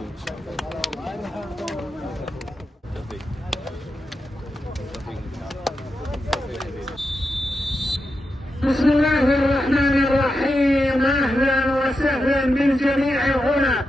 بسم الله الرحمن الرحيم. اهلا وسهلا بالجميع هنا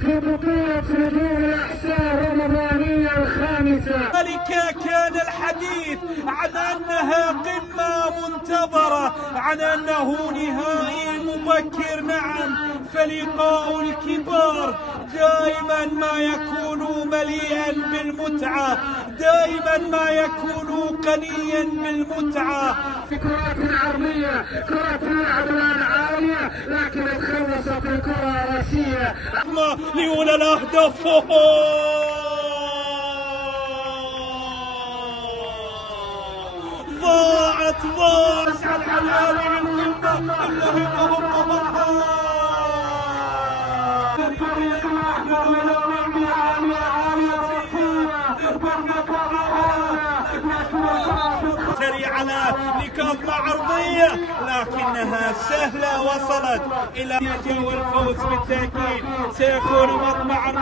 في بطولة نجوم الأحساء الرمضانية الخامسة. ذلك كان الحديث عن أنها قمة منتظرة، عن أنه نهائي مبكر. نعم، فلقاء الكبار دائما ما يكون مليئا بالمتعة، دائما ما يكون غنيا بالمتعة. كرات عرضية، كرة تلعب الآن عالية لكن تخلصت الكرة راسية ليولى الأهداف. ضاعت اسعد عن هذه القمة اللي سريع على نقاط عرضية لكنها سهلة، وصلت إلى جو الفوز. بالتأكيد سيكون مطمعا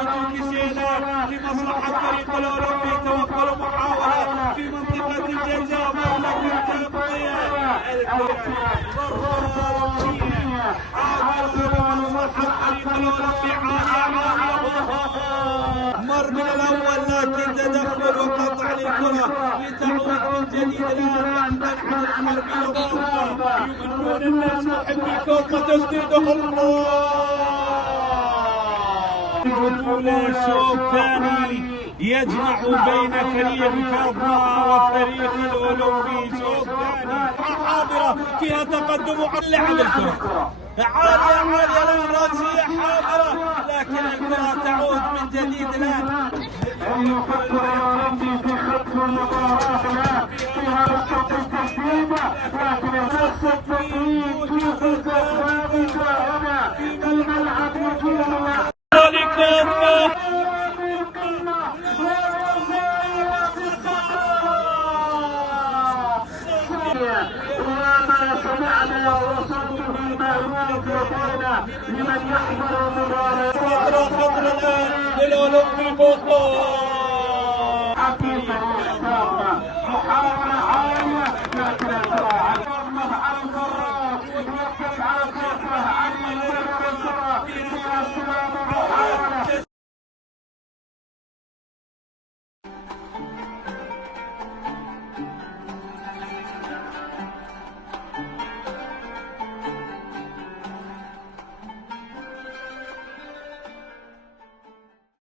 وجود شيلان لمصلحة فريق الأولمبي. توفر محاولة في منطقة الجزاء، ولكن تبقي مر من الأول لكن تدخل وقطع للكرة لتعود من جديد الآن بعد عن الحرب. يمنون الناس محبي كوكا تسديده. الله! بطولة شوط ثاني يجمع بين فريق كربلاء وفريق الأولمبي. شوط ثاني حاضرة فيها تقدم لعب الكرة عالية الآن راسية حاضرة، لكن الكرة تعود من جديد الآن. يفكر الأولمبي في خطف المباراة فيها ركض التسديدة، لكن نفس التقييد كيف الثابتة هنا في الملعب وفيها وما سمعنا وصلت في المعلومات لدينا لمن يحضر المباراة. خطرة الآن للأولمبي.